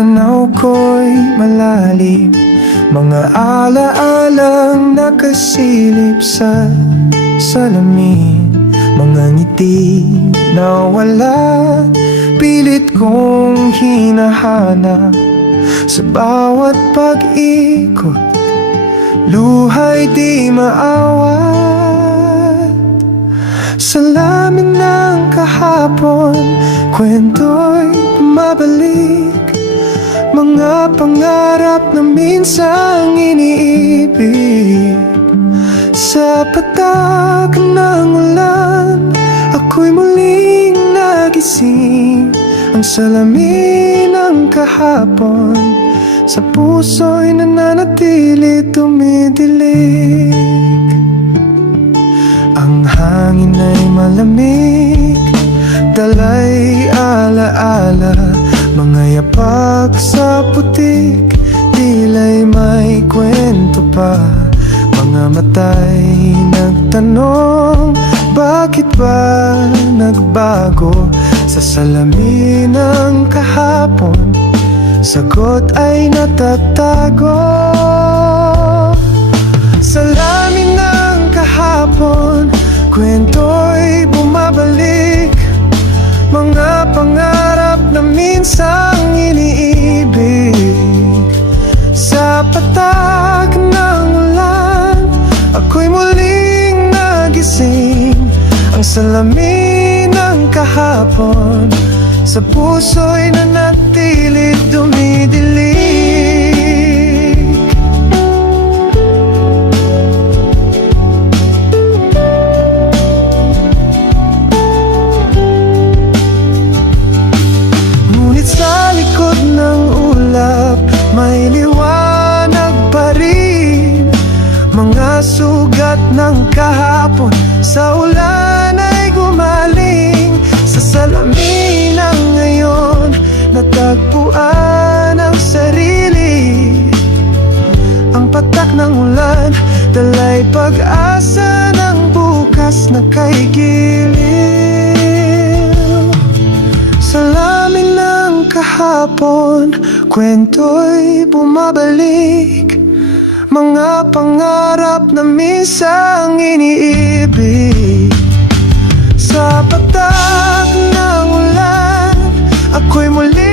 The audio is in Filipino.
tanaw ko'y malalim, mga alaalang nakasilip sa salamin, mga ngiti na wala, pilit kong hinahanap sa bawat pag-ikot, luha'y di maawat. Salamin ng kahapon, kwento'y bumabalik, mga pangarap na minsang iniibig. Sa patak ng ulan, ako'y muling nagising. Ang salamin ng kahapon sa puso'y nananatili tumidilig. Ang hangin ay malamig, dala'y alaala, mga yapak sa putik, tila'y may kwento pa. Mga mata'y nagtanong, bakit ba nagbago? Sa salamin ng kahapon, sagot ay natatago. Salamin ng kahapon, kwento'y bumabalik, mga pangarap na minsang iniibig. Sa patak ng ulan, ako'y muling nagising. Ang salamin ng kahapon sa puso'y nanatili dumidilig. Ngunit sa likod ng ulap, may liwanag pa rin, mga sugat ng kahapon sa ulan ay gumaling. Sa salamin ng ngayon, natagpuan ang sarili. Ang patak ng ulan, dala'y pag-asa ng bukas na kay giliw. Salamin ng kahapon, kwento'y bumabalik, mga pangarap na minsang iniibig. Sa patak ng ulan, ako'y muli